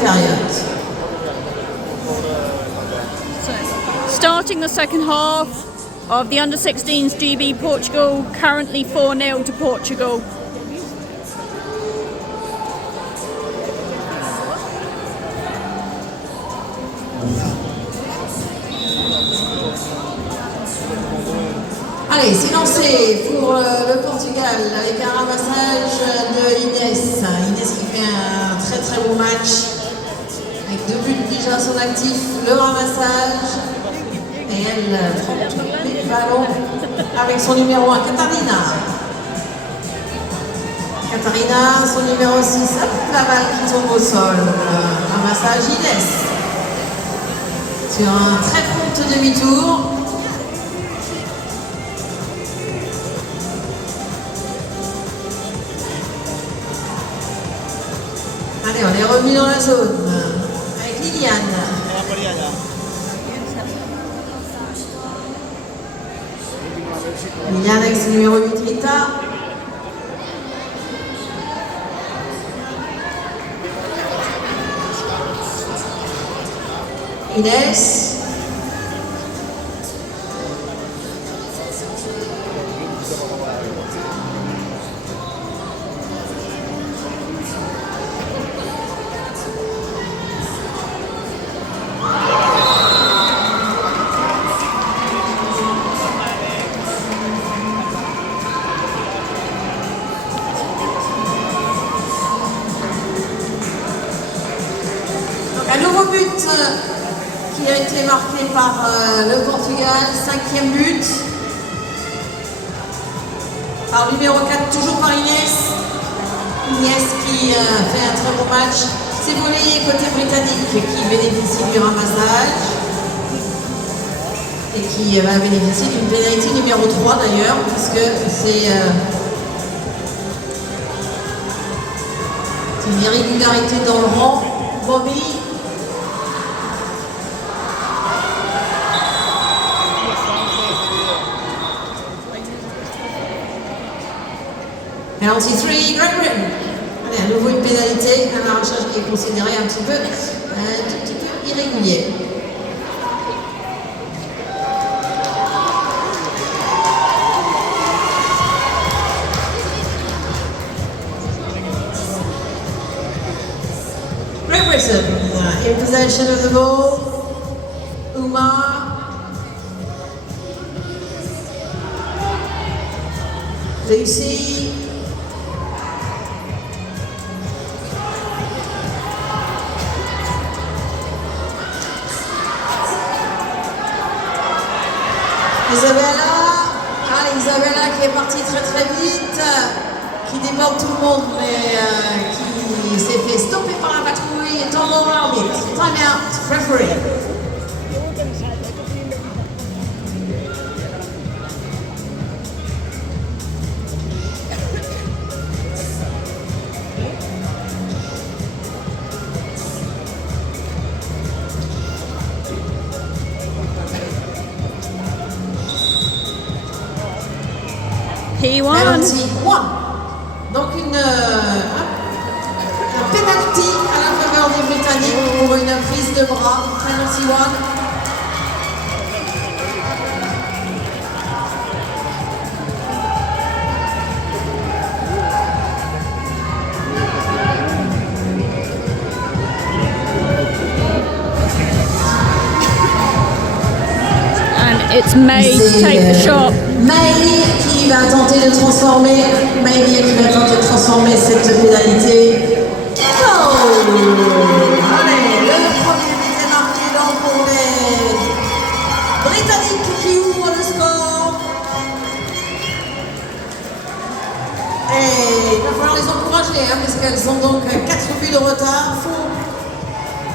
période. So, starting the second half of the under-16s GB Portugal, currently 4-0 to Portugal. Allez, c'est lancé pour le Portugal avec un ramassage de Inès. Inès qui fait un très très bon match avec 2 buts déjà à son actif, le ramassage et elle prend tous les ballons avec son numéro 1, Catarina. Catarina, son numéro 6, hop, la balle qui tombe au sol. Ramassage Inès sur un très prompt demi-tour. Allez, on est revenu dans la zone avec Liliane. Liliane avec son numéro 8, Rita. Inès. Un nouveau but qui a été marqué par le Portugal, 5e but. Par le numéro 4, toujours par Inès. Inès qui fait un très bon match. C'est volé côté britannique qui bénéficie du ramassage. Et qui va bénéficier d'une pénalité numéro 3 d'ailleurs, puisque c'est une irrégularité dans le rang. Bobby. Penalty 3, Great Britain. Allez, à nouveau une pénalité, un arrachage qui est considéré un petit peu irrégulier. Great Britain in possession of the ball. Umar. Lucy. Isabella, Isabella qui est partie très très vite, qui déborde tout le monde, mais qui s'est fait stopper par la patrouille et tombe dans l'arbitre. Time out, referee. He won. Penalty 1. Donc un penalty à la faveur des Britanniques pour une prise de bras. Penalty 1. It's May to take the shot. May qui va tenter de transformer, cette pénalité. Oh, allez, le premier but est marqué donc pour les Britanniques qui ouvrent le score. Et il va falloir les encourager, puisqu'elles ont donc 4 buts de retard.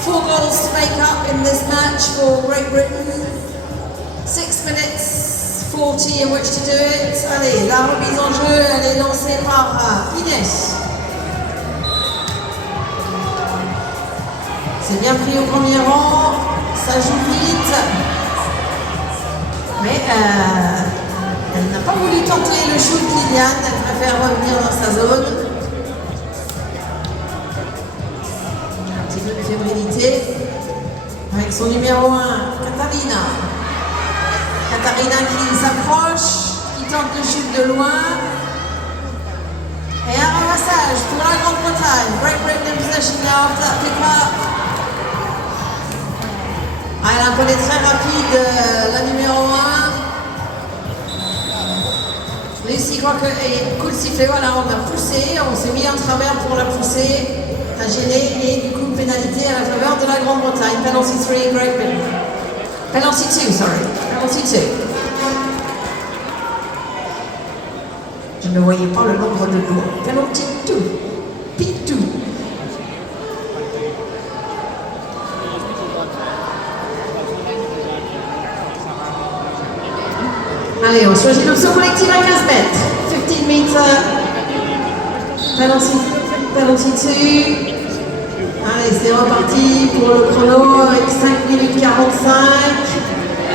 Four goals to make up in this match for Great Britain. 6 minutes 40 in which to do it. Allez, la remise en jeu, elle est lancée par Inès. C'est bien pris au premier rang, ça joue vite. Mais elle n'a pas voulu tenter le shoot Liliane, elle préfère revenir dans sa zone. petit peu de fébrilité. Avec son numéro 1, Katarina. Katarina qui s'approche, qui tente le chute de loin. Et un ramassage pour la Grande-Bretagne. Great Britain in possession now of that pick-up. Elle a un poney très rapide, la numéro 1. Lucy Crocker et coup de sifflet, voilà, on a poussé, on s'est mis en travers pour la pousser, à gêner et du coup pénalité à la faveur de la Grande-Bretagne. Penalty 3, Great Britain. Penalty 2, sorry. Penalty 2. Je ne voyais pas le nombre de doigts. Penalty 2. P2. Allez, on choisit l'option collective à 15 mètres. 15 mètres. Penalty 2. Allez, c'est reparti pour le chrono avec 5 minutes 45.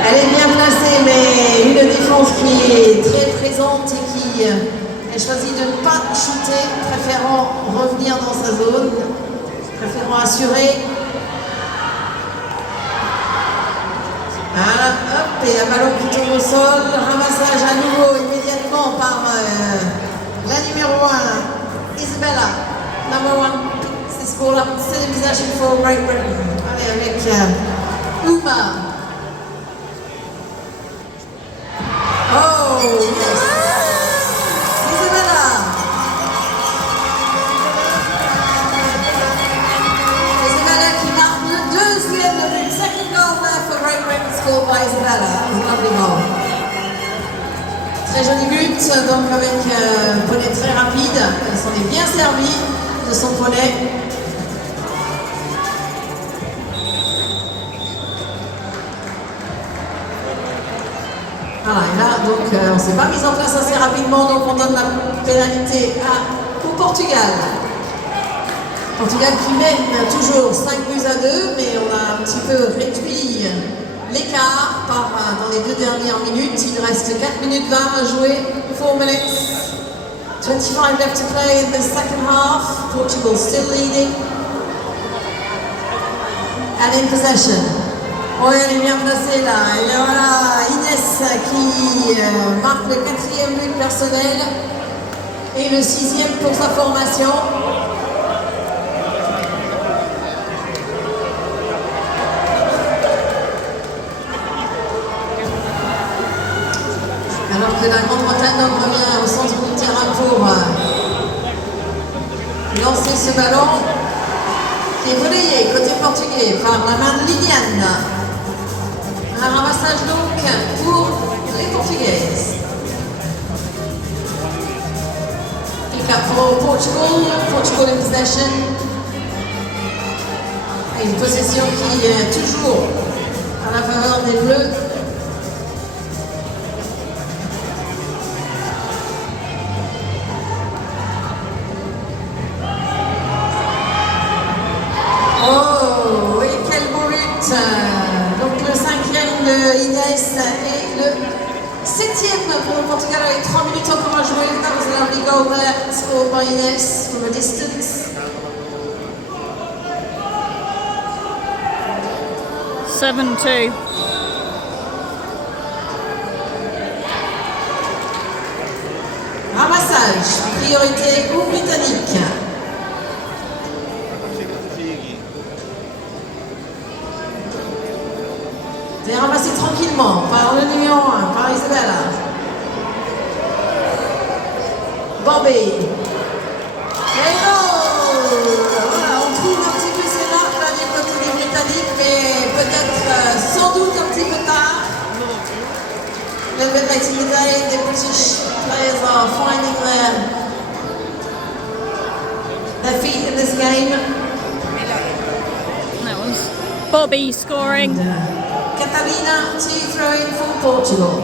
Elle est bien placée, mais une défense qui est très présente et qui elle choisit de ne pas shooter, préférant revenir dans sa zone, préférant assurer. Voilà, hop, et un ballon qui tombe au sol, ramassage à nouveau immédiatement par la numéro 1, Isabella, number 1, c'est pour la possession for Great Britain. Allez, avec Uma. Oh, yes! Isabella! Isabella qui marque le deuxième but. Second goal there for Great Britain scored by Isabella. Lovely goal. Très joli but, donc avec un poney très rapide. Elle s'en est bien servie de son poney. Voilà, et là, donc, on ne s'est pas mis en place assez rapidement, donc on donne la pénalité au Portugal. Portugal qui mène toujours 5 buts à 2, mais on a un petit peu réduit l'écart dans les 2 dernières minutes. Il reste 4 minutes 20 à jouer, 4 minutes. 25 left to play in the second half. Portugal still leading. And in possession. Oui, elle est bien placée là. Et voilà, Inès qui marque le 4e but personnel et le 6e pour sa formation. Alors que la Grande-Bretagne donc revient au centre du terrain pour lancer ce ballon qui est relayé côté portugais par la main de Liliane. Un ramassage donc pour les Portugaises. Pick up for Portugal in possession. Et une possession qui est toujours à la faveur des Bleus. Oh, et quel beau but! Donc le 5e de Inès et le 7e pour le Portugal avec 3 minutes encore à jouer. That was a lovely goal there, scored by Inès from a distance. 7-2. Ramassage, priorité aux Britanniques. C'est ramassé tranquillement par le numéro 1, par Isabella. Bobby. Et voilà, on trouve un petit peu ses marques là du côté des Britanniques, mais peut-être sans doute un petit peu tard. A little bit late in the day, the British players are finding their feet in this game. That was Bobby scoring. Catalina to throw in for Portugal.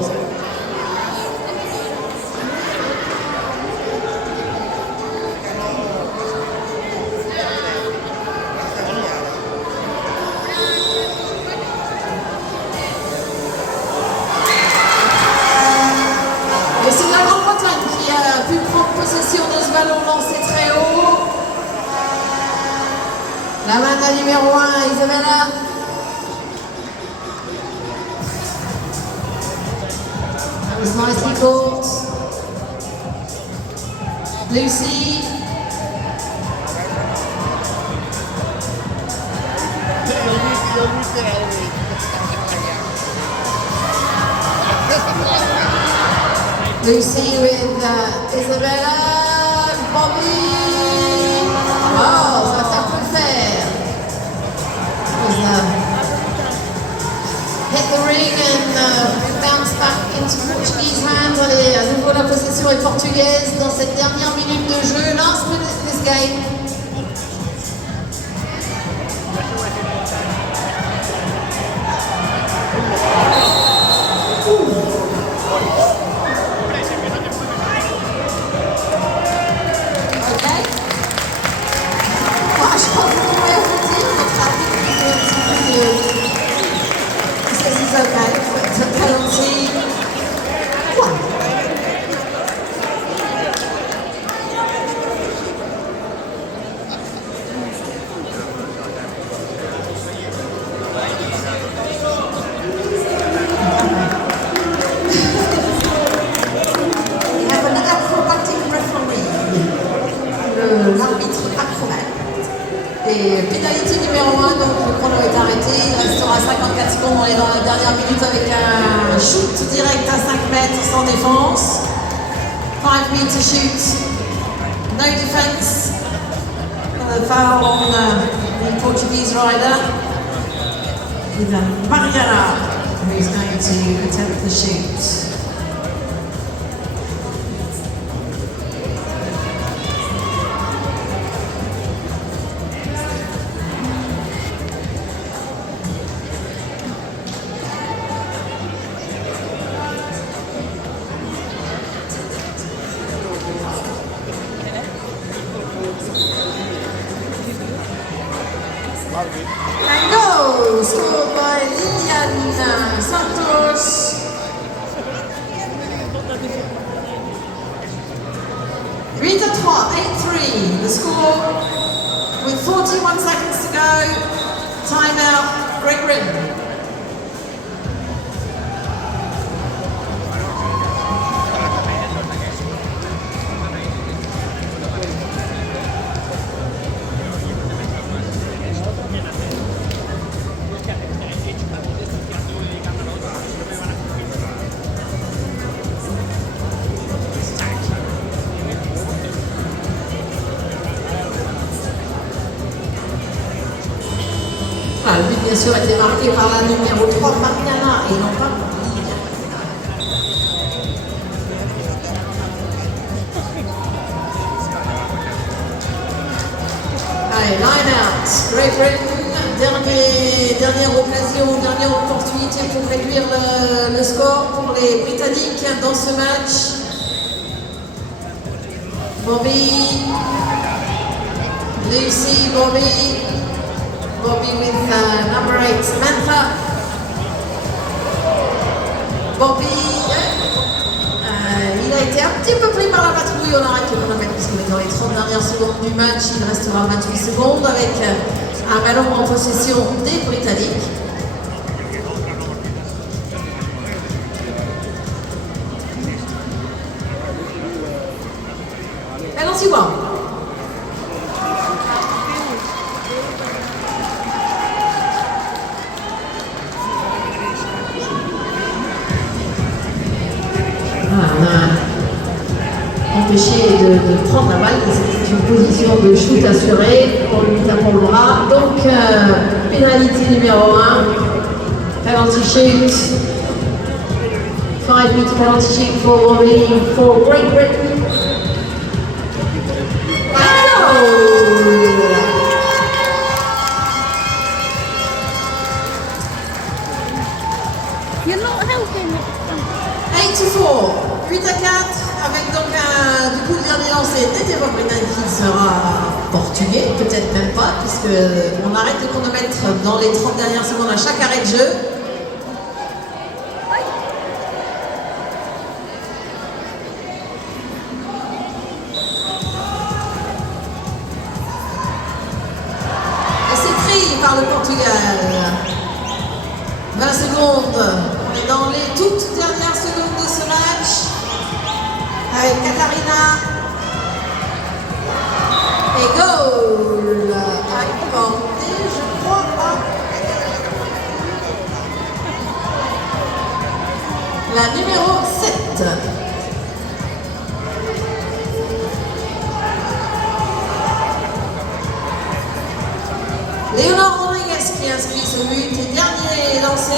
Et c'est la Grande-Bretagne qui a pu prendre possession de ce ballon lancé très haut. La main de la numéro 1, Isabella. That was nicely caught. Lucy. Lucy with Isabella, Bobby. Oh, ça peut le faire. Hit the ring and bounce back into Portuguese hands. Allez, à nouveau la possession est portugaise dans cette dernière minute de jeu. Last minute this game. L'arbitre acrobate. Et pénalité numéro 1, donc le chrono est arrêté. Il restera 54 secondes. On est dans la dernière minute avec un shoot direct à 5 mètres sans défense. 5 meter shoot. No defense. Foul on the Portuguese rider. With Mariana, who's going to attempt the shoot. And go! Scored by Lilian Santos. Rita 3, 8-3. The score with 41 seconds to go. Timeout, Great Britain. Ah, le but bien sûr a été marqué par la numéro 3, Mariana, et non pas Lilian. Allez, line out. Great Britain, dernière occasion, dernière opportunité pour réduire le score pour les Britanniques dans ce match. Bobby, Lucy, Bobby with number 8, Samantha. Bobby, il a été un petit peu pris par la patrouille, on arrête le chronomètre puisqu'on est dans les 30 dernières secondes du match. Il restera 28 secondes avec un ballon en possession des Britanniques. Penalty one. On a empêché de prendre la balle, c'est une position de shoot assurée en lui tapant le bras. Donc, pénalité numéro 1, penalty shoot. 5 meter penalty shoot for Great Britain. You're not helping. 8-4, 8 à 4, avec donc du coup le dernier lancé n'était pas britannique, il sera portugais, peut-être même pas, puisqu'on arrête le chronomètre dans les 30 dernières secondes à chaque arrêt de jeu. Et c'est pris par le Portugal. 20 secondes. On est dans les toutes dernières secondes de ce match. Avec Katharina. Et goal. Accordé, je crois. La numéro 7. Léonore Rodriguez qui inscrit ce but et dernier lancé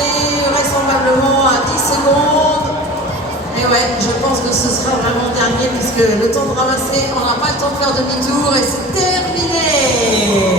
vraisemblablement à 10 secondes. Et ouais, je pense que ce sera vraiment dernier puisque le temps de ramasser, on n'a pas le temps de faire demi-tour et c'est terminé.